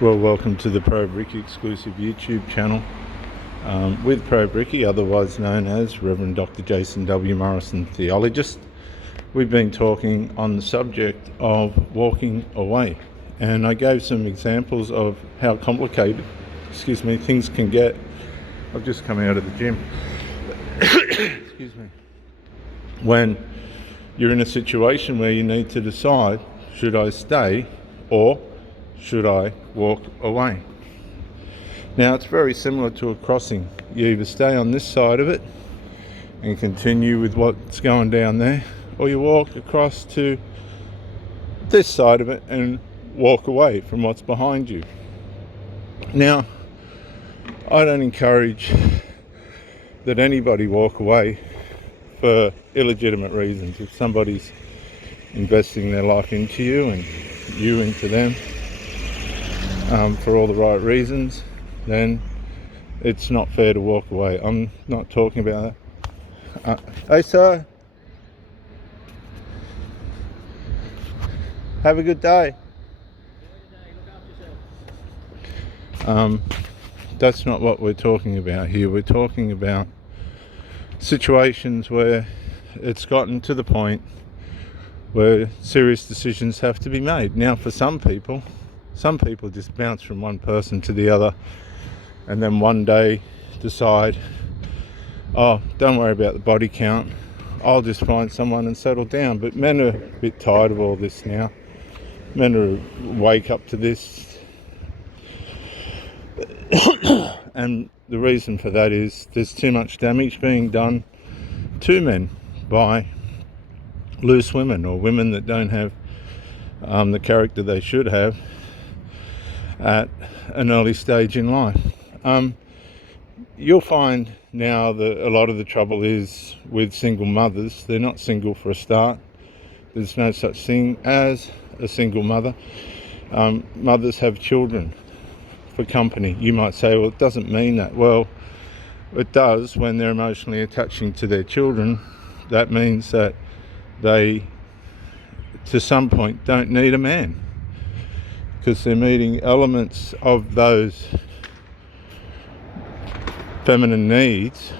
Well, welcome to the Pro Bricky exclusive YouTube channel with Pro Bricky, otherwise known as Reverend Dr. Jason W. Morrison, theologist. We've been talking on the subject of walking away, and I gave some examples of how complicated, things can get. I've just come out of the gym. Excuse me. When you're in a situation where you need to decide, should I stay or should I walk away? Now, it's very similar to a crossing. You either stay on this side of it and continue with what's going down there, or you walk across to this side of it and walk away from what's behind you. Now, I don't encourage that anybody walk away for illegitimate reasons. If somebody's investing their life into you and you into them, for all the right reasons, then it's not fair to walk away. I'm not talking about that. Hey sir, have a good day. That's not what we're talking about here. We're talking about situations where it's gotten to the point where serious decisions have to be made. Now, for some people just bounce from one person to the other and then one day decide, oh, don't worry about the body count, I'll just find someone and settle down. But men are a bit tired of all this now. Men are wake up to this. And the reason for that is there's too much damage being done to men by loose women, or women that don't have the character they should have at an early stage in life. You'll find now that a lot of the trouble is with single mothers. They're not single for a start. There's no such thing as a single mother. Mothers have children for company. You might say, well, it doesn't mean that. Well, it does when they're emotionally attaching to their children. That means that they, to some point, don't need a man, because they're meeting elements of those feminine needs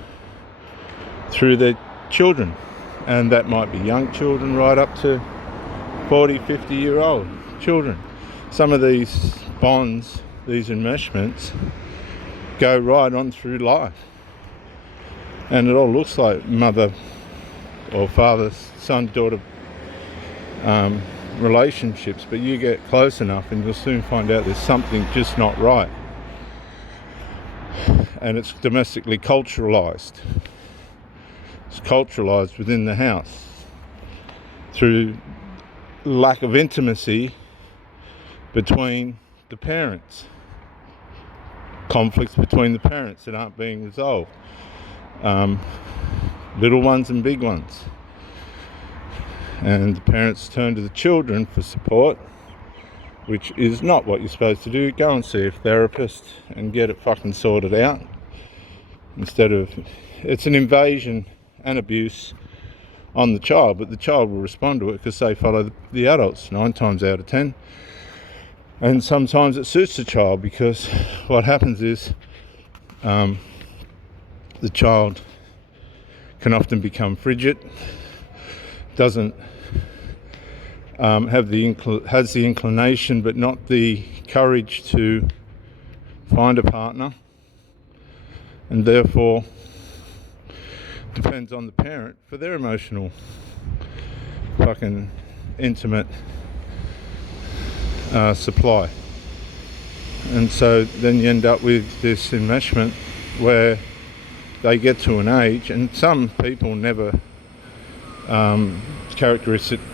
through their children. And that might be young children right up to 40, 50-year-old children. Some of these bonds, these enmeshments, go right on through life. And it all looks like mother or father, son, daughter relationships, but you get close enough and you'll soon find out there's something just not right. And it's domestically culturalized. It's culturalized within the house through lack of intimacy between the parents, conflicts between the parents that aren't being resolved, little ones and big ones. And the parents turn to the children for support, which is not what you're supposed to do. Go and see a therapist and get it fucking sorted out. Instead of, it's an invasion and abuse on the child, but the child will respond to it because they follow the adults 9 times out of 10. And sometimes it suits the child, because what happens is the child can often become frigid, doesn't has the inclination but not the courage to find a partner, and therefore depends on the parent for their emotional fucking intimate supply. And so then you end up with this enmeshment where they get to an age, and some people never characteristically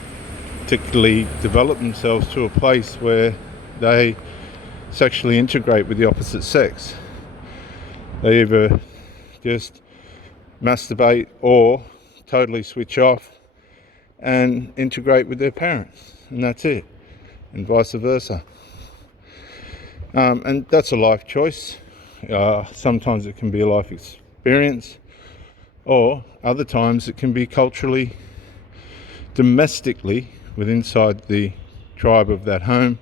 develop themselves to a place where they sexually integrate with the opposite sex. They either just masturbate or totally switch off and integrate with their parents, and that's it, and vice versa. And that's a life choice. Sometimes it can be a life experience, or other times it can be culturally, domestically, within inside the tribe of that home,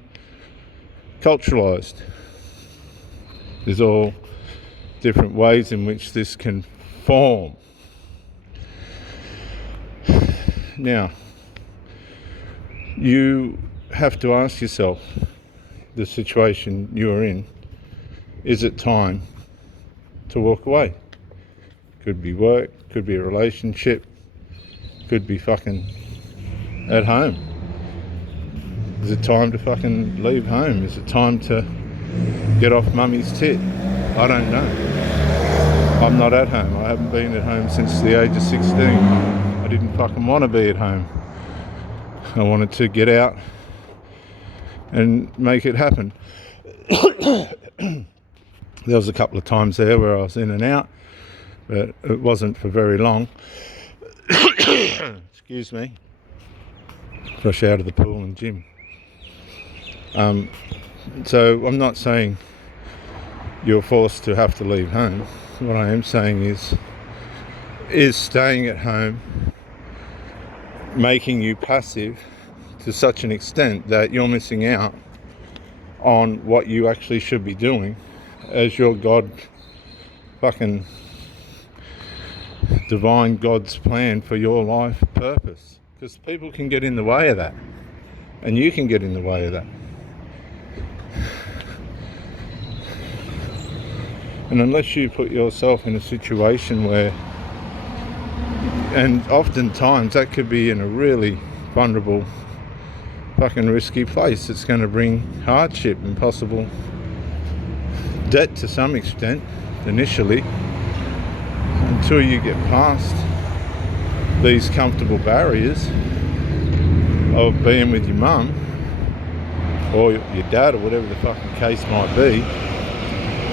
culturalised. There's all different ways in which this can form. Now, you have to ask yourself, the situation you're in, is it time to walk away? Could be work, could be a relationship, could be fucking at home. Is it time to fucking leave home? Is it time to get off mummy's tit? I don't know. I'm not at home. I haven't been at home since the age of 16. I didn't fucking want to be at home. I wanted to get out and make it happen. There was a couple of times there where I was in and out, but it wasn't for very long. Excuse me. Fresh out of the pool and gym. So I'm not saying you're forced to have to leave home. What I am saying is staying at home making you passive to such an extent that you're missing out on what you actually should be doing as your God fucking divine God's plan for your life purpose. Because people can get in the way of that, and you can get in the way of that. And unless you put yourself in a situation where, and oftentimes that could be in a really vulnerable, fucking risky place, it's going to bring hardship and possible debt to some extent initially, until you get past these comfortable barriers of being with your mum or your dad or whatever the fucking case might be.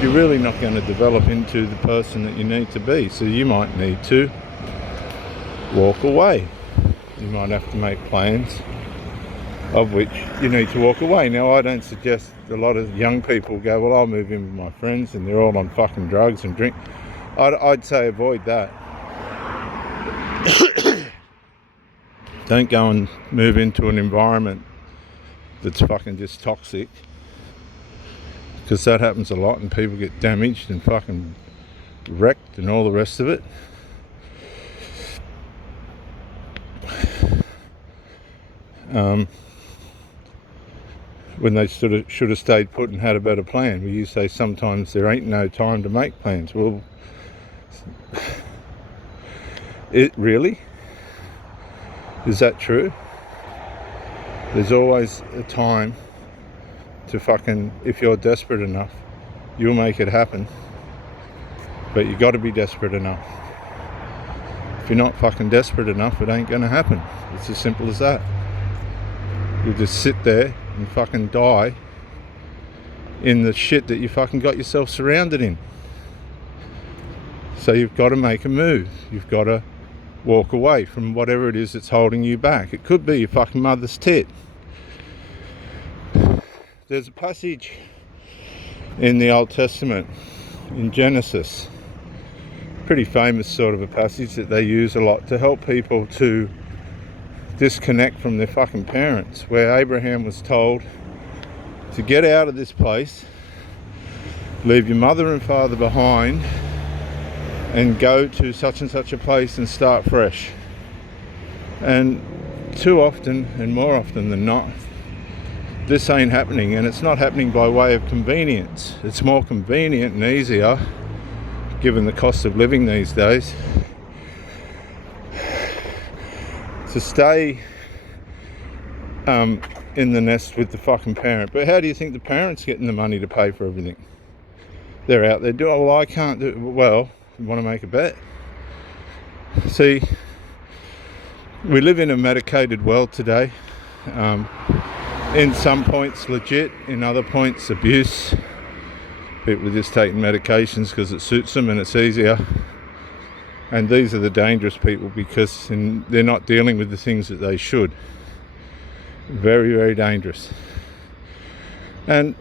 You're really not going to develop into the person that you need to be. So you might need to walk away. You might have to make plans of which you need to walk away. Now, I don't suggest a lot of young people go, well, I'll move in with my friends and they're all on fucking drugs and drink. I'd say avoid that. Don't go and move into an environment that's fucking just toxic, because that happens a lot and people get damaged and fucking wrecked and all the rest of it. When they should have stayed put and had a better plan. Well, you say sometimes there ain't no time to make plans. Well, it really? Is that true? There's always a time to fucking, if you're desperate enough, you'll make it happen. But you got to be desperate enough. If you're not fucking desperate enough, it ain't going to happen. It's as simple as that. You'll just sit there and fucking die in the shit that you fucking got yourself surrounded in. So you've got to make a move. You've got to walk away from whatever it is that's holding you back. It could be your fucking mother's tit. There's a passage in the Old Testament, in Genesis, pretty famous sort of a passage that they use a lot to help people to disconnect from their fucking parents, where Abraham was told to get out of this place, leave your mother and father behind, and go to such and such a place and start fresh. And too often, and more often than not, this ain't happening, and it's not happening by way of convenience. It's more convenient and easier, given the cost of living these days, to stay in the nest with the fucking parent. But how do you think the parent's getting the money to pay for everything? They're out there doing, well, I can't do it. Well, you want to make a bet? See, we live in a medicated world today. In some points legit, in other points abuse. People are just taking medications because it suits them and it's easier. And these are the dangerous people, because they're not dealing with the things that they should. Very, very dangerous. And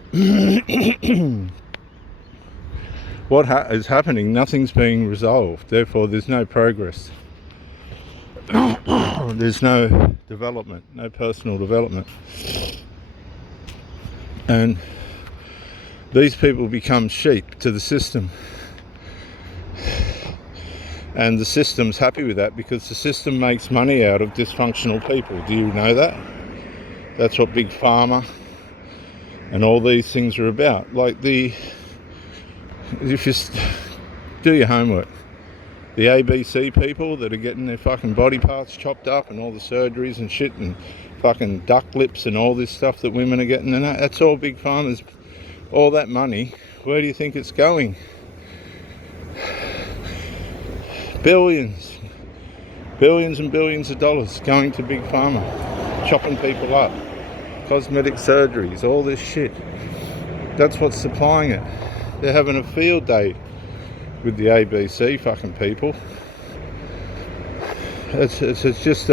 what is happening, nothing's being resolved. Therefore, there's no progress. There's no development, no personal development. And These people become sheep to the system. And the system's happy with that because the system makes money out of dysfunctional people. Do you know that? That's what Big Pharma and all these things are about. Like if you do your homework, the ABC people that are getting their fucking body parts chopped up and all the surgeries and shit and fucking duck lips and all this stuff that women are getting, and that's all Big Pharma's. All that money, where do you think it's going? Billions and billions of dollars going to Big Pharma, chopping people up, cosmetic surgeries, all this shit. That's what's supplying it. They're having a field day with the ABC fucking people. It's just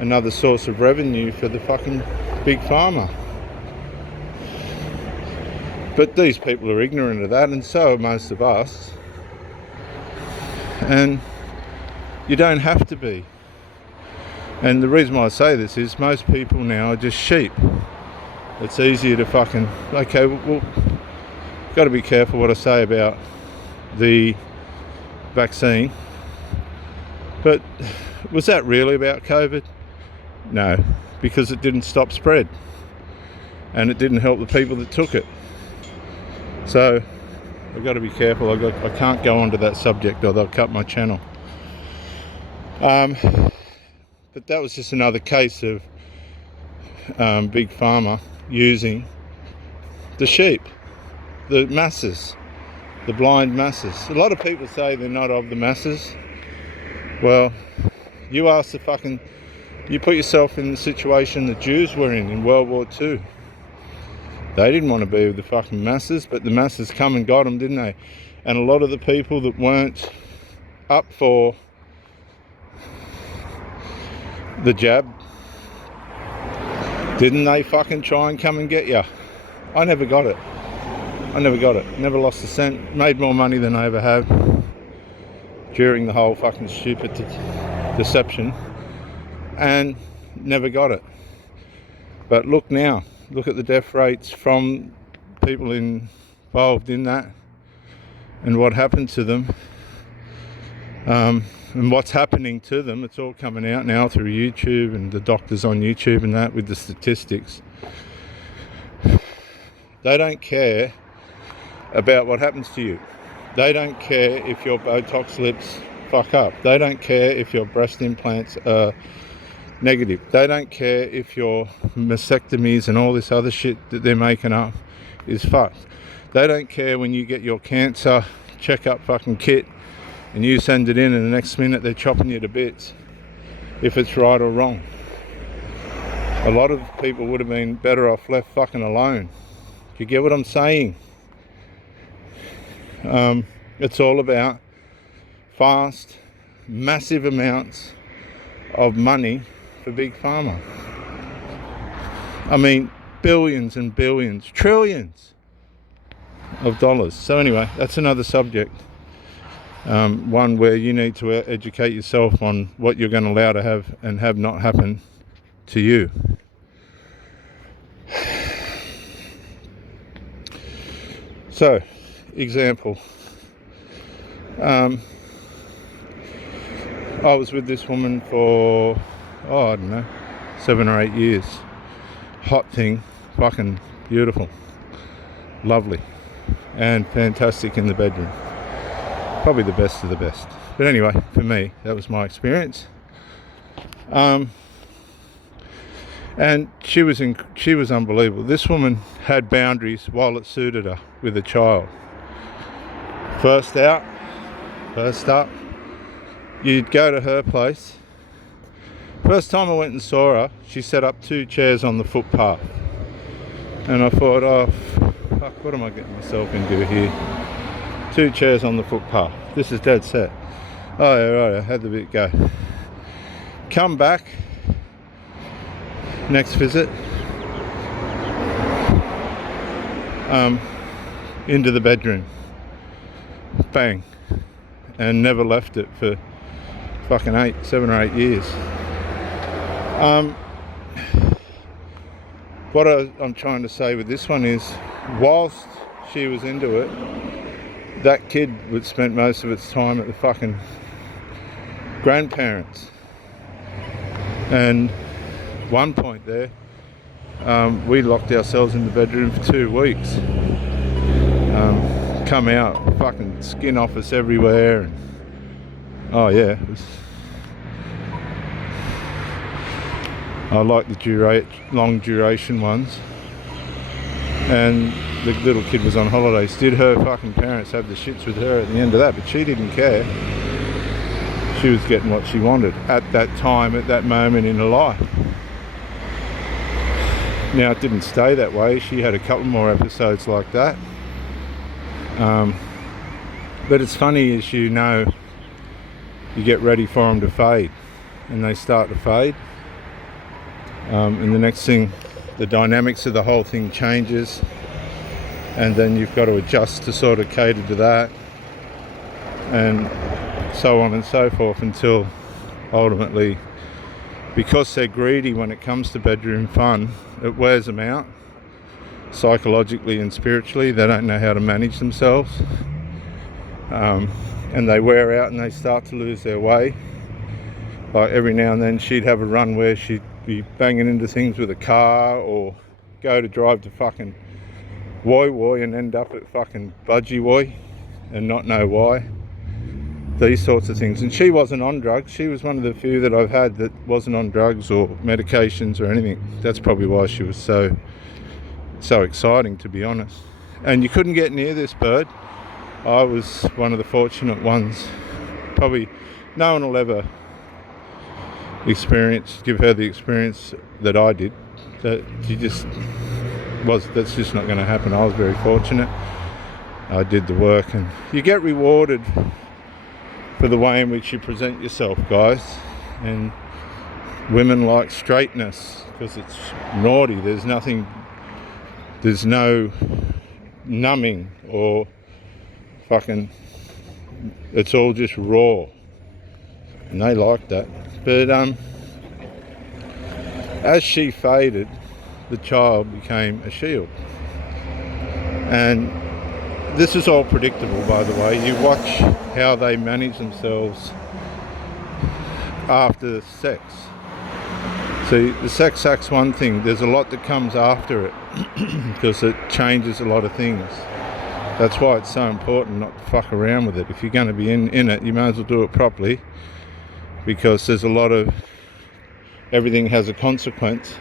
another source of revenue for the fucking Big Pharma. But these people are ignorant of that, and so are most of us. And you don't have to be. And the reason why I say this is most people now are just sheep. It's easier to fucking... Okay, well, got to be careful what I say about the vaccine. But was that really about COVID? No, because it didn't stop spread. And it didn't help the people that took it. So I've got to be careful. I can't go onto that subject or they'll cut my channel. But that was just another case of Big Pharma using the sheep, the masses, the blind masses. A lot of people say they're not of the masses. Well, you put yourself in the situation the Jews were in World War II. They didn't want to be with the fucking masses, but the masses come and got them, didn't they? And a lot of the people that weren't up for the jab, didn't they fucking try and come and get you? I never got it. Never lost a cent. Made more money than I ever have during the whole fucking stupid deception, and never got it. But look now. Look at the death rates from people involved in that and what happened to them, and what's happening to them. It's all coming out now through YouTube and the doctors on YouTube and that with the statistics. They don't care about what happens to you. They don't care if your Botox lips fuck up. They don't care if your breast implants are negative. They don't care if your mastectomies and all this other shit that they're making up is fucked. They don't care when you get your cancer checkup fucking kit and you send it in and the next minute they're chopping you to bits if it's right or wrong. A lot of people would have been better off left fucking alone. Do you get what I'm saying? It's all about fast, massive amounts of money for Big Pharma. I mean, billions and billions, trillions of dollars. So anyway, that's another subject. One where you need to educate yourself on what you're going to allow to have and have not happen to you. So, example. I was with this woman for, I don't know, 7 or 8 years. Hot thing, fucking beautiful, lovely, and fantastic in the bedroom. Probably the best of the best. But anyway, for me, that was my experience. And she was unbelievable. This woman had boundaries while it suited her with a child. First out, first up. You'd go to her place. First time I went and saw her, she set up 2 chairs on the footpath. And I thought, oh, fuck, what am I getting myself into here? 2 chairs on the footpath. This is dead set. Oh, yeah, right, I had the bit go. Come back. Next visit. Into the bedroom. Bang. And never left it for fucking 7 or 8 years. what I'm trying to say with this one is, whilst she was into it, that kid would spend most of its time at the fucking grandparents. And one point there, we locked ourselves in the bedroom for 2 weeks. Come out, fucking skin off us everywhere, and oh yeah, it was, I like the long duration ones. And the little kid was on holidays. Did her fucking parents have the shits with her at the end of that? But she didn't care. She was getting what she wanted at that time, at that moment in her life. Now, it didn't stay that way. She had a couple more episodes like that. But it's funny, as you know, you get ready for them to fade, and they start to fade. And the next thing, the dynamics of the whole thing changes, and then you've got to adjust to sort of cater to that, and so on and so forth, until ultimately, because they're greedy when it comes to bedroom fun, it wears them out psychologically and spiritually. They don't know how to manage themselves, and they wear out and they start to lose their way. Like every now and then she'd have a run where she'd be banging into things with a car, or go to drive to fucking Woy and end up at fucking Budgie Woy and not know why. These sorts of things. And she wasn't on drugs. She was one of the few that I've had that wasn't on drugs or medications or anything. That's probably why she was so exciting, to be honest. And you couldn't get near this bird. I was one of the fortunate ones. Probably no one will ever give her the experience that I did. That that's just not going to happen. I was very fortunate. I did the work, and you get rewarded for the way in which you present yourself, guys. And women like straightness because it's naughty. There's no numbing or fucking, it's all just raw, and they like that. But as she faded, the child became a shield. And this is all predictable, by the way. You watch how they manage themselves after sex. See, the sex act's one thing. There's a lot that comes after it because it changes a lot of things. That's why it's so important not to fuck around with it. If you're going to be in it, you may as well do it properly, because there's a lot of, everything has a consequence,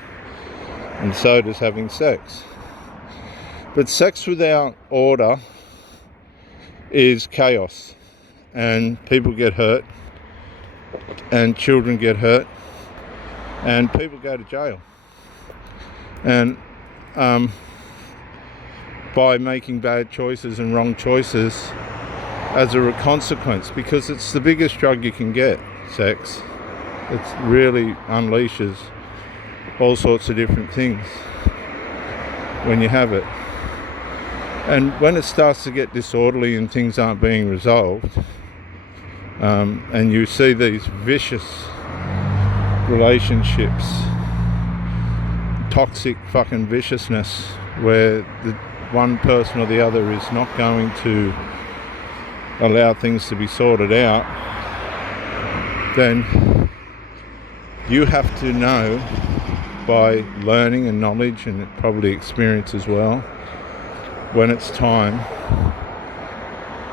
and so does having sex. But sex without order is chaos, and people get hurt, and children get hurt, and people go to jail. And by making bad choices and wrong choices as a consequence, because it's the biggest drug you can get, sex. It really unleashes all sorts of different things when you have it. And when it starts to get disorderly and things aren't being resolved, and you see these vicious relationships, toxic fucking viciousness, where the one person or the other is not going to allow things to be sorted out, then you have to know, by learning and knowledge and probably experience as well, when it's time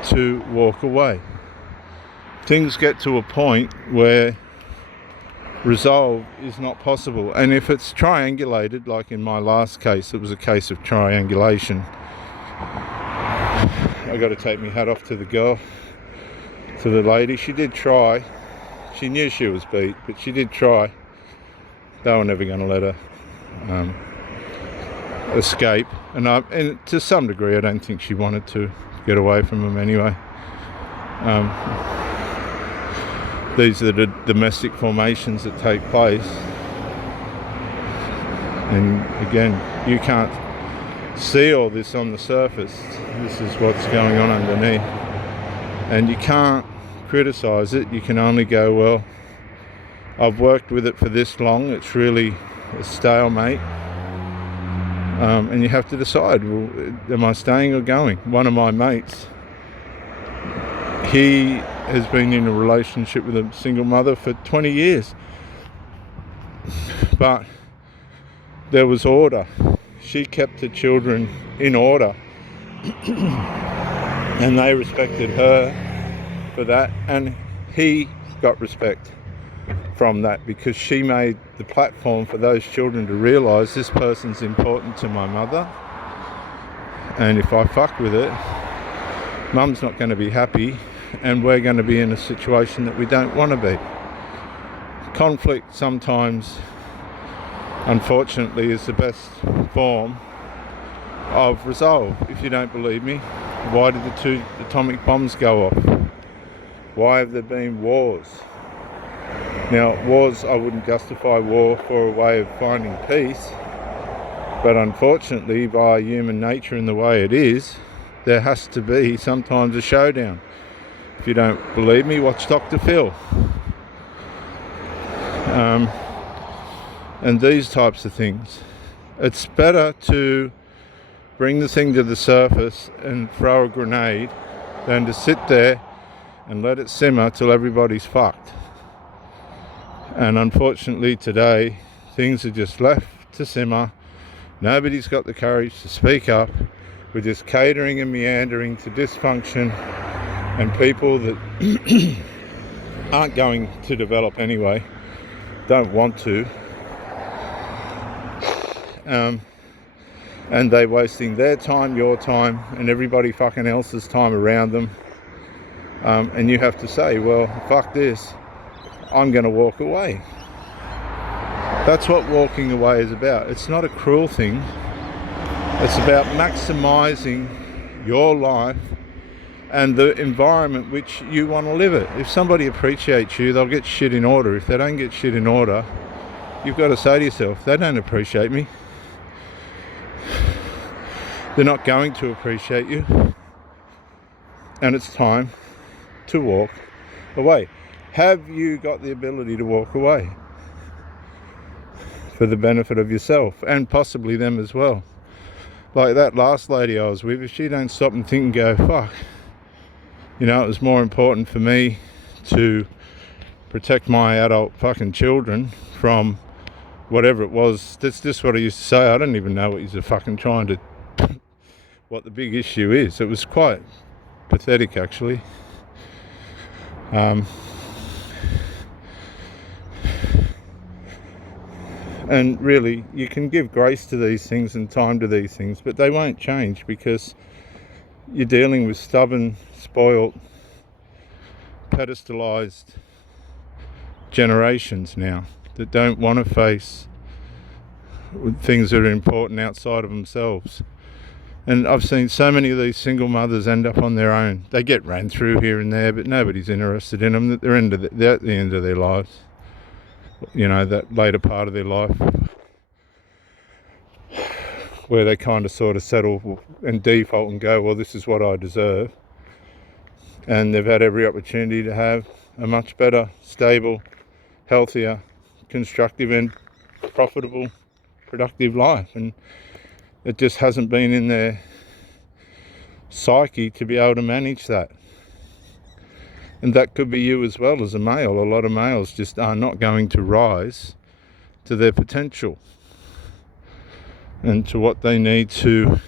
to walk away. Things get to a point where resolve is not possible, and if it's triangulated, like in my last case, it was a case of triangulation. I got to take my hat off to the girl, to the lady. She did try. She knew she was beat, but she did try. They were never going to let her escape, and to some degree I don't think she wanted to get away from him anyway. These are the domestic formations that take place, and again, you can't see all this on the surface. This is what's going on underneath, and you can't criticize it. You can only go, well, I've worked with it for this long, it's really a stalemate, And you have to decide, well, am I staying or going? One of my mates, he has been in a relationship with a single mother for 20 years. But there was order. She kept the children in order. And they respected her for that. And he got respect from that because she made the platform for those children to realise this person's important to my mother. And if I fuck with it, mum's not going to be happy and we're going to be in a situation that we don't want to be. Conflict sometimes, unfortunately, is the best form of resolve. If you don't believe me, why did the 2 atomic bombs go off? Why have there been wars? Now, wars, I wouldn't justify war for a way of finding peace, but unfortunately, by human nature and the way it is, there has to be sometimes a showdown. If you don't believe me, watch Dr. Phil. And these types of things. It's better to bring the thing to the surface and throw a grenade than to sit there and let it simmer till everybody's fucked. And unfortunately today, things are just left to simmer. Nobody's got the courage to speak up. We're just catering and meandering to dysfunction and people that aren't going to develop anyway, don't want to. And they're wasting their time, your time, and everybody fucking else's time around them. And you have to say, well, fuck this, I'm going to walk away. That's what walking away is about. It's not a cruel thing. It's about maximising your life and the environment which you want to live it. If somebody appreciates you, they'll get shit in order. If they don't get shit in order, you've got to say to yourself, they don't appreciate me. They're not going to appreciate you. And it's time to walk away. Have you got the ability to walk away for the benefit of yourself and possibly them as well? Like that last lady I was with, if she don't stop and think and go, fuck, you know, it was more important for me to protect my adult fucking children from whatever it was. That's just what I used to say. I don't even know what you're fucking trying to, what the big issue is. It was quite pathetic, actually. And really, you can give grace to these things and time to these things, but they won't change because you're dealing with stubborn, spoiled, pedestalized generations now that don't want to face things that are important outside of themselves. And I've seen so many of these single mothers end up on their own. They get ran through here and there, but nobody's interested in them. They're at the end of their lives. You know, that later part of their life where they kind of sort of settle and default and go, well, this is what I deserve. And they've had every opportunity to have a much better, stable, healthier, constructive and profitable, productive life. And it just hasn't been in their psyche to be able to manage that. And that could be you as well as a male. A lot of males just are not going to rise to their potential and to what they need to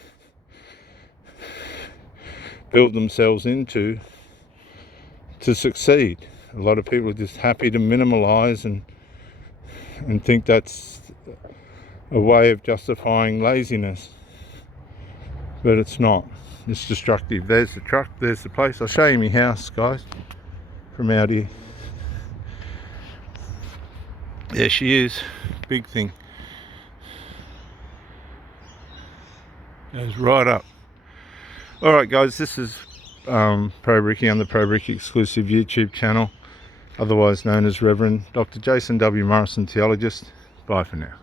build themselves into to succeed. A lot of people are just happy to minimalise and think that's a way of justifying laziness. But it's not. It's destructive. There's the truck, there's the place. I'll show you my house, guys, from out here. There she is. Big thing. Goes right up. Alright guys, this is Pro Ricky on the Pro Ricky exclusive YouTube channel, otherwise known as Reverend Dr. Jason W. Morrison, Theologist. Bye for now.